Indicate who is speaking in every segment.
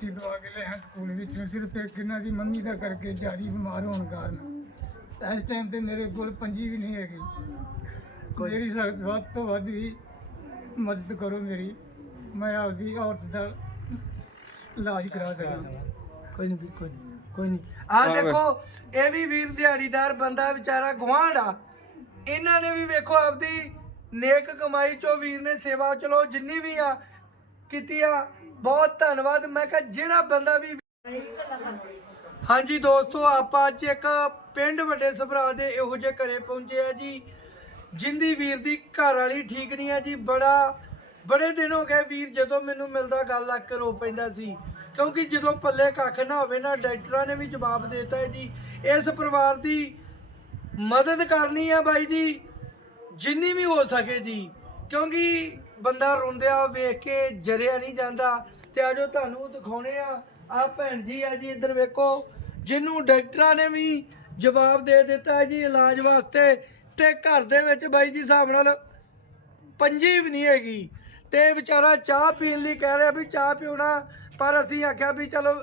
Speaker 1: ਤੀ ਦਵਾ ਕੇ ਲਿਆ ਸਕੂਲ ਵਿੱਚੋਂ ਸਿਰਫ ਇੱਕ ਇਹਨਾਂ ਦੀ ਮੰਮੀ ਦਾ ਕਰਕੇ ਜ਼ਿਆਦਾ ਬਿਮਾਰ ਹੋਣ ਕਾਰਨ। ਇਸ ਟਾਈਮ ਤੇ ਮੇਰੇ ਕੋਲ ਪੰਜੀ ਵੀ ਨਹੀਂ ਹੈਗੀ। ਮੇਰੀ ਸਖਤ ਵੱਧ ਤੋਂ ਵੱਧ ਵੀ ਮਦਦ ਕਰੋ ਮੇਰੀ। ਮੈਂ ਆਪਦੀ ਔਰਤ ਦਾ ਇਲਾਜ ਕਰਾ ਸਕਾਂ।
Speaker 2: ਕੋਈ ਨਹੀਂ ਕੋਈ ਨਹੀਂ ਕੋਈ ਨਹੀਂ। ਆ ਦੇਖੋ ਇਹ ਵੀ ਵੀਰ ਦਿਹਾੜੀਦਾਰ ਬੰਦਾ ਵਿਚਾਰਾ ਗੁਆਂਢ ਆ। ਇਹਨਾਂ ਨੇ ਵੀ ਵੇਖੋ ਆਪਦੀ ਨੇਕ ਕਮਾਈ ਚੋਂ ਵੀਰ ਨੇ ਸੇਵਾ ਚਲੋ ਜਿੰਨੀ ਵੀ ਆ ਕੀਤੀ ਆ ਬਹੁਤ ਧੰਨਵਾਦ। ਮੈਂ ਕਿਹਾ, ਜਿਹੜਾ ਬੰਦਾ ਵੀ ਹਾਂਜੀ ਦੋਸਤੋ, ਆਪਾਂ ਅੱਜ ਇੱਕ ਪਿੰਡ ਵੱਡੇ ਸਭਰਾ ਦੇ ਇਹੋ ਜਿਹੇ ਘਰੇ ਪਹੁੰਚੇ ਆ ਜੀ, ਜਿੰਦੀ ਵੀਰ ਦੀ ਘਰ ਵਾਲੀ ਠੀਕ ਨਹੀਂ ਆ ਜੀ। ਬੜਾ ਬੜੇ ਦਿਨ ਹੋ ਗਏ ਵੀਰ ਜਦੋਂ ਮੈਨੂੰ ਮਿਲਦਾ ਗੱਲ ਲੱਗ ਕੇ ਰੋ ਪੈਂਦਾ ਸੀ। ਕਿਉਂਕਿ ਜਦੋਂ ਪੱਲੇ ਕੱਖ ਨਾ ਹੋਵੇ ਨਾ, ਡਾਕਟਰਾਂ ਨੇ ਵੀ ਜਵਾਬ ਦੇ ਦਿੱਤਾ ਹੈ ਜੀ। ਇਸ ਪਰਿਵਾਰ ਦੀ ਮਦਦ ਕਰਨੀ ਆ ਬਾਈ ਜੀ, ਜਿੰਨੀ ਵੀ ਹੋ ਸਕੇ ਜੀ। ਕਿਉਂਕਿ ਬੰਦਾ ਰੋਂਦਿਆ ਵੇਖ ਕੇ ਜਰਿਆ ਨਹੀਂ ਜਾਂਦਾ। ਤੇ ਆਜੋ ਤੁਹਾਨੂੰ ਦਿਖਾਉਣੇ ਆ ਆ ਭੈਣ ਜੀ ਆ ਜੀ ਇੱਧਰ ਵੇਖੋ। ਜਿਹਨੂੰ ਡਾਕਟਰਾਂ ਨੇ ਵੀ ਜਵਾਬ ਦੇ ਦਿੱਤਾ ਜੀ ਇਲਾਜ ਵਾਸਤੇ। ਤੇ ਘਰ ਦੇ ਵਿੱਚ ਬਾਈ ਜੀ ਹਿਸਾਬ ਨਾਲ ਪੰਜੀ ਵੀ ਨਹੀਂ ਹੈਗੀ। ਤੇ ਵਿਚਾਰਾ ਚਾਹ ਪੀਣ ਲਈ ਕਹਿ ਰਿਹਾ ਵੀ ਚਾਹ ਪੀਉਣਾ। ਪਰ ਅਸੀਂ ਆਖਿਆ ਵੀ ਚਲੋ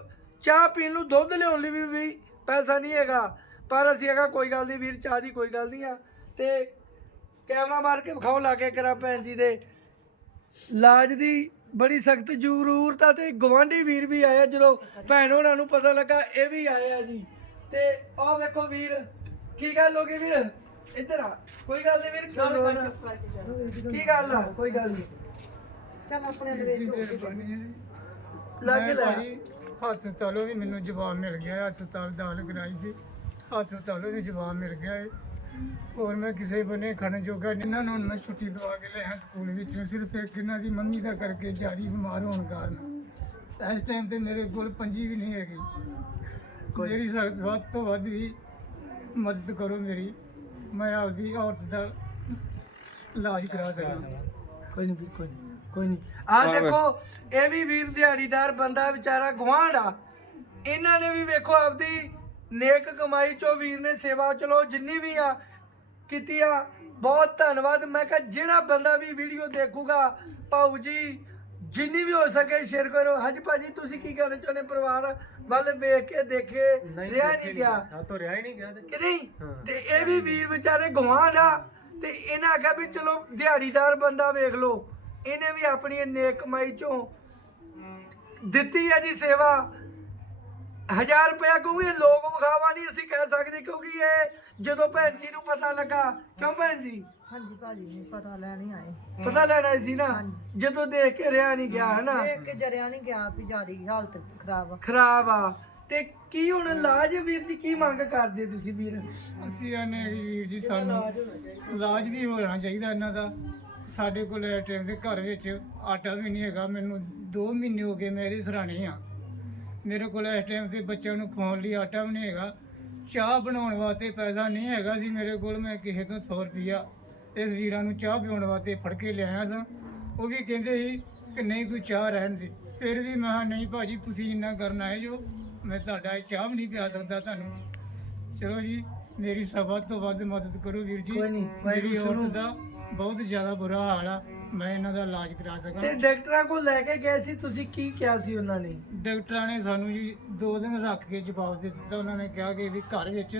Speaker 2: ਚਾਹ ਪੀਣ ਨੂੰ ਦੁੱਧ ਲਿਆਉਣ ਲਈ ਵੀ, ਵੀ ਪੈਸਾ ਨਹੀਂ ਹੈਗਾ। ਪਰ ਅਸੀਂ ਹੈਗਾ ਕੋਈ ਗੱਲ ਨਹੀਂ ਵੀਰ ਚਾਹ ਦੀ ਕੋਈ ਗੱਲ ਨਹੀਂ ਆ। ਤੇ ਕੈਮਰਾ ਮਾਰ ਕੇ ਵਿਖਾਓ ਲਾ ਕੇ ਕਰਾ ਭੈਣ ਜੀ ਦੇ। ਲਾਜ ਦੀ ਬੜੀ ਸਖਤ ਜ਼ਰੂਰਤ ਆ ਤੇ ਗਵਾਂਢੀ ਵੀਰ ਵੀ ਆਇਆ ਜਦੋਂ ਭੈਣ ਹੋਣਾ ਨੂੰ ਪਤਾ ਲੱਗਾ ਇਹ ਵੀ ਆਏ ਆ ਜੀ। ਤੇ ਆਹ ਵੇਖੋ ਵੀਰ ਕੀ ਗੱਲ ਹੋ ਗਈ ਵੀਰ? ਇੱਧਰ ਆ। ਕੋਈ ਗੱਲ ਨਹੀਂ ਵੀਰ ਕੀ ਗੱਲ ਆ? ਕੋਈ ਗੱਲ ਨਹੀਂ।
Speaker 1: ਜੀ ਮਿਹਰਬਾਨੀ ਹੈ ਜੀ।
Speaker 2: ਲੱਗ
Speaker 1: ਮੈਂ
Speaker 2: ਲੈ।
Speaker 1: ਭਾਈ ਹਸਪਤਾਲੋਂ ਵੀ ਮੈਨੂੰ ਜਵਾਬ ਮਿਲ ਗਿਆ ਹੈ। ਹਸਪਤਾਲ ਦਾਖਲ ਕਰਾਈ ਸੀ। ਹਸਪਤਾਲੋਂ ਵੀ ਜਵਾਬ ਮਿਲ ਗਿਆ ਹੈ ਹੋਰ ਮੈਂ ਕਿਸੇ ਬਨੇ ਖੜਨ ਜੋਗਾ ਨਹੀਂ। ਇਹਨਾਂ ਨੂੰ ਹੁਣ ਮੈਂ ਛੁੱਟੀ ਦਵਾ ਕੇ ਲਿਆ ਸਕੂਲ ਵਿੱਚੋਂ। ਸਿਰਫ ਇੱਕ ਇਹਨਾਂ ਦੀ ਮੰਮੀ ਦਾ ਕਰਕੇ ਜ਼ਿਆਦਾ ਬਿਮਾਰ ਹੋਣ ਕਾਰਨ। ਇਸ ਟਾਈਮ ਤੇ ਮੇਰੇ ਕੋਲ ਪੰਜੀ ਵੀ ਨਹੀਂ ਹੈਗੀ। ਮੇਰੀ ਸਖਤ ਵੱਧ ਤੋਂ ਵੱਧ ਵੀ ਮਦਦ ਕਰੋ ਮੇਰੀ। ਮੈਂ ਆਪਦੀ ਔਰਤ ਦਾ ਇਲਾਜ ਕਰਾ ਸਕਾਂ।
Speaker 2: ਕੋਈ ਨਹੀਂ ਕੋਈ ਨਹੀਂ ਕੋਈ ਨਹੀਂ। ਆ ਦੇਖੋ ਇਹ ਵੀ ਵੀਰ ਦਿਹਾੜੀਦਾਰ ਬੰਦਾ ਵਿਚਾਰਾ ਗੁਆਂਢ ਆ। ਇਹਨਾਂ ਨੇ ਵੀ ਵੇਖੋ ਆਪਦੀ ਨੇਕ ਕਮਾਈ ਚੋਂ ਵੀਰ ਨੇ ਸੇਵਾ ਚਲੋ ਜਿੰਨੀ ਵੀ ਆ ਕੀਤੀ ਆ। ਬਹੁਤ ਧੰਨਵਾਦ। ਮੈਂ ਕਿਹਾ ਜਿਹੜਾ ਬੰਦਾ ਵੀ ਵੀਡੀਓ ਦੇਖੂਗਾ ਭਾਊ ਜੀ ਜਿੰਨੀ ਵੀ ਹੋ ਸਕੇ ਸ਼ੇਅਰ ਕਰੋ। ਹਾਂਜੀ ਭਾਜੀ ਤੁਸੀਂ ਕੀ ਕਹਿਣਾ ਚਾਹੁੰਦੇ? ਪਰਿਵਾਰ ਵੱਲ ਵੇਖ ਕੇ ਦੇਖੇ ਰਿਹਾ ਨਹੀਂ ਗਿਆ।
Speaker 3: ਸਾਤੋਂ ਰਿਹਾ ਹੀ ਨਹੀਂ ਗਿਆ
Speaker 2: ਕਿ ਨਹੀਂ? ਤੇ ਇਹ ਵੀ ਵੀਰ ਵਿਚਾਰੇ ਗਵਾਂਢ ਆ। ਤੇ ਇਹਨਾਂ ਆਖਿਆ ਵੀ ਚਲੋ ਦਿਹਾੜੀਦਾਰ ਬੰਦਾ ਵੇਖ ਲਓ। ਇਹਨੇ ਵੀ ਆਪਣੀ ਨੇਕ ਕਮਾਈ ਚੋਂ ਦਿੱਤੀ ਹੈ ਜੀ ਸੇਵਾ। 1000 ਰੁਪਇਆ ਕਿਉਂਕਿ ਇਹ ਲੋਕ ਵਿਖਾਵਾ ਨਹੀਂ ਅਸੀਂ ਕਹਿ ਸਕਦੇ ਕਿਉਂਕਿ ਇਹ ਜਦੋਂ ਭੈਣ ਜੀ ਨੂੰ ਪਤਾ ਲੱਗਾ ਕਿਉਂ ਭੈਣ ਜੀ?
Speaker 4: ਹਾਂਜੀ ਭਾਜੀ ਨਹੀਂ ਪਤਾ ਲੈਣੀ ਆਏ।
Speaker 2: ਪਤਾ ਲੈਣਾ ਸੀ ਨਾ? ਜਦੋਂ ਦੇਖ ਕੇ ਰਿਹਾ ਨਹੀਂ ਗਿਆ ਹਨਾ?
Speaker 4: ਦੇਖ ਕੇ ਜਰਿਆ ਨਹੀਂ ਗਿਆ ਵੀ ਜਿਆਦੀ ਹਾਲਤ ਖਰਾਬ ਆ।
Speaker 2: ਖਰਾਬ ਆ। ਤੇ ਕੀ ਹੁਣ ਇਲਾਜ ਵੀਰ ਜੀ ਕੀ ਮੰਗ ਕਰਦੇ ਤੁਸੀਂ ਵੀਰ?
Speaker 1: ਅਸੀਂ ਆਨੇ ਵੀਰ ਜੀ ਸਾਨੂੰ। ਇਲਾਜ ਵੀ ਹੋਣਾ ਚਾਹੀਦਾ ਇਹਨਾਂ ਦਾ। ਸਾਡੇ ਕੋਲ ਇਸ ਟਾਈਮ ਦੇ ਘਰ ਵਿੱਚ ਆਟਾ ਵੀ ਨਹੀਂ ਹੈਗਾ। ਮੈਨੂੰ 2 ਮਹੀਨੇ ਹੋ ਗਏ ਮੈਂ ਇਹਦੇ ਸਰਾਣੇ ਆ। ਮੇਰੇ ਕੋਲ ਇਸ ਟਾਈਮ ਤੇ ਬੱਚਿਆਂ ਨੂੰ ਖਵਾਉਣ ਲਈ ਆਟਾ ਵੀ ਨਹੀਂ ਹੈਗਾ। ਚਾਹ ਬਣਾਉਣ ਵਾਸਤੇ ਪੈਸਾ ਨਹੀਂ ਹੈਗਾ ਸੀ ਮੇਰੇ ਕੋਲ ਮੈਂ ਕਿਸੇ ਤੋਂ 100 ਰੁਪਿਆ ਇਸ ਵੀਰਾਂ ਨੂੰ ਚਾਹ ਪਿਉਣ ਵਾਸਤੇ ਫੜ ਕੇ ਲਿਆਇਆ ਸਾਂ। ਉਹ ਵੀ ਕਹਿੰਦੇ ਸੀ ਕਿ ਨਹੀਂ ਤੂੰ ਚਾਹ ਰਹਿਣ ਦੇ। ਫਿਰ ਵੀ ਮੈਂ ਕਿਹਾ ਨਹੀਂ ਭਾਜੀ ਤੁਸੀਂ ਇੰਨਾ ਕਰਨ ਆਏ ਜੋ ਮੈਂ ਤੁਹਾਡਾ ਇਹ ਚਾਹ ਵੀ ਨਹੀਂ ਪਿਆ ਸਕਦਾ ਤੁਹਾਨੂੰ। ਚਲੋ ਜੀ ਮੇਰੀ ਸਭ ਤੋਂ ਵੱਧ ਮਦਦ ਕਰੋ ਵੀਰ ਜੀ।
Speaker 2: ਕੋਈ ਨਹੀਂ,
Speaker 1: ਮੇਰੀ ਔਰਤ। ਦਾ ਬਹੁਤ ਜ਼ਿਆਦਾ ਬੁਰਾ ਹਾਲ ਆ। ਮੈਂ ਇਹਨਾਂ ਦਾ ਇਲਾਜ ਕਰਾ
Speaker 2: ਤੇ
Speaker 1: ਸਕਾਂ
Speaker 2: ਡਾਕਟਰਾਂ ਕੋਲ ਲੈ ਕੇ ਗਏ ਸੀ ਤੁਸੀਂ ਕੀ ਕਿਹਾ ਸੀ ਉਹਨਾਂ ਨੇ?
Speaker 1: ਡਾਕਟਰਾਂ ਨੇ ਸਾਨੂੰ ਜੀ ਦੋ ਦਿਨ ਰੱਖ ਕੇ ਜਵਾਬ ਦੇ ਦਿੱਤਾ। ਉਹਨਾਂ ਨੇ ਕਿਹਾ ਕਿ ਵੀ ਘਰ ਵਿੱਚ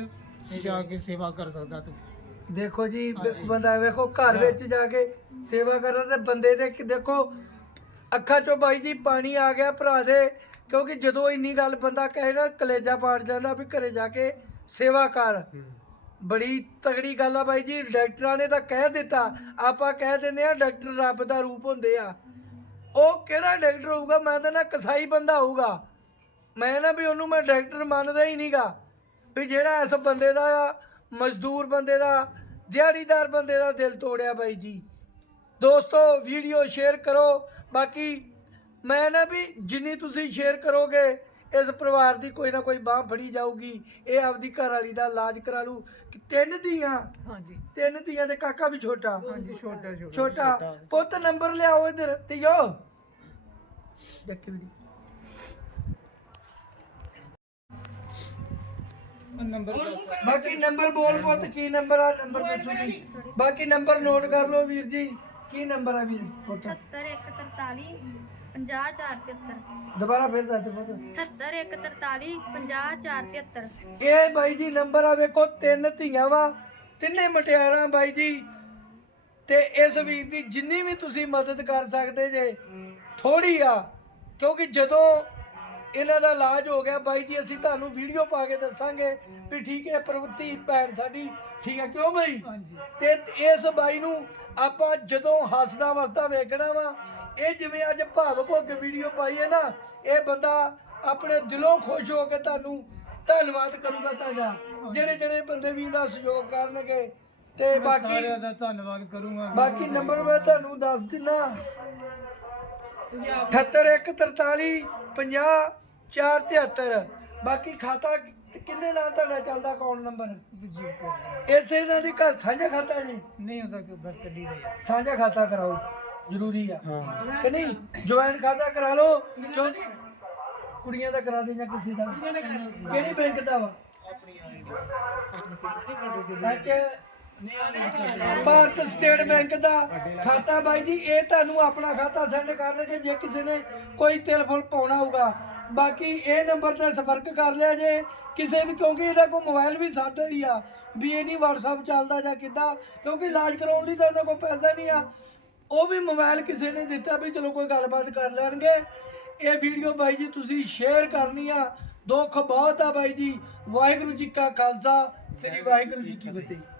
Speaker 1: ਜਾ ਕੇ ਸੇਵਾ ਕਰ ਸਕਦਾ ਤੂੰ।
Speaker 2: ਦੇਖੋ ਜੀ ਬ-
Speaker 1: ਹਾਂਜੀ।
Speaker 2: ਬੰਦਾ ਵੇਖੋ ਘਰ ਵਿੱਚ ਜਾ ਕੇ ਸੇਵਾ ਕਰਦਾ ਤੇ ਬੰਦੇ ਦੇ ਕਿ ਦੇਖੋ ਅੱਖਾਂ ਚੋਂ ਬਾਈ ਜੀ ਪਾਣੀ ਆ ਗਿਆ ਭਰਾ ਦੇ ਕਿਉਂਕਿ ਜਦੋਂ ਇੰਨੀ ਗੱਲ ਬੰਦਾ ਕਹੇ ਨਾ ਕਲੇਜਾ ਪਾੜ ਜਾਂਦਾ ਵੀ ਘਰੇ ਜਾ ਕੇ ਸੇਵਾ ਕਰ। ਬੜੀ ਤਗੜੀ ਗੱਲ ਆ ਬਾਈ ਜੀ, ਡਾਕਟਰਾਂ ਨੇ ਤਾਂ ਕਹਿ ਦਿੱਤਾ। ਆਪਾਂ ਕਹਿ ਦਿੰਦੇ ਆ ਡਾਕਟਰ ਰੱਬ ਦਾ ਰੂਪ ਹੁੰਦੇ ਆ। ਉਹ ਕਿਹੜਾ ਡਾਕਟਰ ਹੋਊਗਾ? ਮੈਂ ਤਾਂ ਨਾ ਕਸਾਈ ਬੰਦਾ ਹੋਊਗਾ। ਮੈਂ ਨਾ ਵੀ ਉਹਨੂੰ ਮੈਂ ਡਾਕਟਰ ਮੰਨਦਾ ਹੀ ਨਹੀਂਗਾ ਵੀ ਜਿਹੜਾ ਇਸ ਬੰਦੇ ਦਾ ਆ, ਮਜ਼ਦੂਰ ਬੰਦੇ ਦਾ, ਦਿਹਾੜੀਦਾਰ ਬੰਦੇ ਦਾ ਦਿਲ ਤੋੜਿਆ ਬਾਈ ਜੀ। ਦੋਸਤੋ, ਵੀਡੀਓ ਸ਼ੇਅਰ ਕਰੋ। ਬਾਕੀ ਮੈਂ ਨਾ ਵੀ ਜਿੰਨੀ ਤੁਸੀਂ ਸ਼ੇਅਰ ਕਰੋਗੇ ਇਸ ਪਰਿਵਾਰ ਦੀ ਕੋਈ ਨਾ ਕੋਈ ਬਾਹ ਫੜੀ ਜਾਊਗੀ। ਇਹ ਆਪਦੀ ਘਰ ਵਾਲੀ ਦਾ ਇਲਾਜ ਕਰਾ ਲੂ ਕਿ ਤਿੰਨ ਧੀਆਂ।
Speaker 1: ਹਾਂਜੀ।
Speaker 2: ਤਿੰਨ ਧੀਆਂ ਤੇ ਕਾਕਾ ਵੀ ਛੋਟਾ।
Speaker 1: ਹਾਂਜੀ ਛੋਟਾ ਛੋਟਾ।
Speaker 2: ਛੋਟਾ। ਪੁੱਤ ਨੰਬਰ ਲਿਆਓ ਇੱਧਰ। ਤੇ ਜੋ ਦੇਖੀ ਵੀਡੀਓ।
Speaker 1: ਨੰਬਰ ਦੱਸ।
Speaker 2: ਬਾਕੀ ਨੰਬਰ ਬੋਲ ਪੁੱਤ ਕੀ ਨੰਬਰ ਆ? ਨੰਬਰ ਦੱਸੋ ਜੀ। ਬਾਕੀ ਨੰਬਰ ਨੋਟ ਕਰ ਲਓ ਵੀਰ ਜੀ। ਕੀ ਨੰਬਰ ਆ ਵੀਰ ਪੁੱਤ?
Speaker 5: 71 143
Speaker 3: 50473
Speaker 2: ਦੁਬਾਰਾ ਫਿਰ ਦੱਸ ਪੁੱਤ।
Speaker 3: 78143 50473
Speaker 2: ਇਹ ਬਾਈ ਜੀ ਨੰਬਰ ਆ ਵੇਖੋ ਤਿੰਨ ਧੀਆਂ ਵਾ ਤਿੰਨੇ ਮਟਿਆਰਾਂ ਬਾਈ ਜੀ। ਤੇ ਇਸ ਵੀਰ ਦੀ ਜਿੰਨੀ ਵੀ ਤੁਸੀਂ ਮਦਦ ਕਰ ਸਕਦੇ ਜੇ ਥੋੜੀ ਆ ਕਿਉਂਕਿ ਜਦੋਂ ਇਹਨਾਂ ਦਾ ਇਲਾਜ ਹੋ ਗਿਆ ਬਾਈ ਜੀ ਅਸੀਂ ਤੁਹਾਨੂੰ ਵੀਡੀਓ ਪਾ ਕੇ ਦੱਸਾਂਗੇ ਵੀ ਠੀਕ ਹੈ ਪ੍ਰਵೃತ್ತಿ ਭੈਣ ਸਾਡੀ ਠੀਕ ਹੈ ਕਿਉਂ ਬਾਈ?
Speaker 1: ਹਾਂਜੀ।
Speaker 2: ਤੇ ਇਸ ਬਾਈ ਨੂੰ ਆਪਾਂ ਜਦੋਂ ਹੱਸਦਾ ਵਸਦਾ ਵੇਖਣਾ ਵਾ ਇਹ ਜਿਵੇਂ ਅੱਜ ਭਾਵਕ ਹੋ ਕੇ ਵੀਡੀਓ ਪਾਈ ਹੈ ਨਾ ਇਹ ਬੰਦਾ ਆਪਣੇ ਦਿਲੋਂ ਖੁਸ਼ ਹੋ ਕੇ ਤੁਹਾਨੂੰ ਧੰਨਵਾਦ ਕਰੂਗਾ ਤੁਹਾਡਾ। ਜਿਹੜੇ ਜਿਹੜੇ ਬੰਦੇ ਵੀ ਇਹਦਾ ਸਹਿਯੋਗ ਕਰਨਗੇ ਤੇ
Speaker 1: ਮੈਂ
Speaker 2: ਬਾਕੀ
Speaker 1: ਸਾਰਿਆਂ ਦਾ ਧੰਨਵਾਦ ਕਰੂੰਗਾ।
Speaker 2: ਬਾਕੀ ਨੰਬਰ ਮੈਂ ਤੁਹਾਨੂੰ ਦੱਸ ਦਿਨਾ। 78143 50 473 ਬਾਕੀ ਖਾਤਾ ਕਿੰਨੇ ਨਾਲ ਤੁਹਾਡਾ ਚੱਲਦਾ ਅਕਾਊਂਟ ਨੰਬਰ?
Speaker 1: ਜੀ
Speaker 2: ਇਸੇ ਨਾਲ ਦੀ ਘਰ ਸਾਂਝਾ ਖਾਤਾ ਜੀ?
Speaker 1: ਨਹੀਂ ਹੁੰਦਾ ਕਿ ਬਸ ਕੱਢੀ ਦਾ ਯਾਰ
Speaker 2: ਸਾਂਝਾ ਖਾਤਾ ਕਰਾਓ ਜ਼ਰੂਰੀ ਆ। ਕਿ ਨਹੀਂ ਜੁਆਇੰਟ ਖਾਤਾ ਕਰਾ ਲਓ ਕਿਉਂ ਕੁੜੀਆਂ ਦਾ ਕਰਾ ਦੇ ਜਾਂ ਕਿਸੇ ਦਾ। ਕਿਹੜੀ ਬੈਂਕ ਦਾ ਵਾ? ਅੱਛਾ ਭਾਰਤ ਸਟੇਟ ਬੈਂਕ ਦਾ ਖਾਤਾ ਬਾਈ ਜੀ ਇਹ ਤੁਹਾਨੂੰ ਆਪਣਾ ਖਾਤਾ ਸੈਂਡ ਕਰਨਗੇ ਜੇ ਕਿਸੇ ਨੇ ਕੋਈ ਤਿਲ ਫੁੱਲ ਪਾਉਣਾ ਹੋਊਗਾ। ਬਾਕੀ ਇਹ ਨੰਬਰ ਤੇ ਸੰਪਰਕ ਕਰ ਲਿਆ ਜੇ ਕਿਸੇ ਵੀ, ਕਿਉਂਕਿ ਇਹਦਾ ਕੋਈ ਮੋਬਾਈਲ ਵੀ ਸਾਦਾ ਹੀ ਆ, ਵੀ ਇਹ ਨਹੀਂ WhatsApp ਚੱਲਦਾ ਜਾਂ ਕਿੱਦਾਂ, ਕਿਉਂਕਿ ਇਲਾਜ ਕਰਾਉਣ ਲਈ ਤਾਂ ਇਹਦਾ ਕੋਈ ਪੈਸਾ ਨਹੀਂ ਆ। ਉਹ ਵੀ ਮੋਬਾਈਲ ਕਿਸੇ ਨੇ ਦਿੱਤਾ ਵੀ ਚਲੋ ਕੋਈ ਗੱਲਬਾਤ ਕਰ ਲੈਣਗੇ। ਇਹ ਵੀਡੀਓ ਬਾਈ ਜੀ ਤੁਸੀਂ ਸ਼ੇਅਰ ਕਰਨੀ ਆ। ਦੁੱਖ ਬਹੁਤ ਆ ਬਾਈ ਜੀ। ਵਾਹਿਗੁਰੂ ਜੀ ਕਾ ਖਾਲਸਾ। ਸ੍ਰੀ ਵਾਹਿਗੁਰੂ ਜੀ ਕੀ ਫਤਿਹ।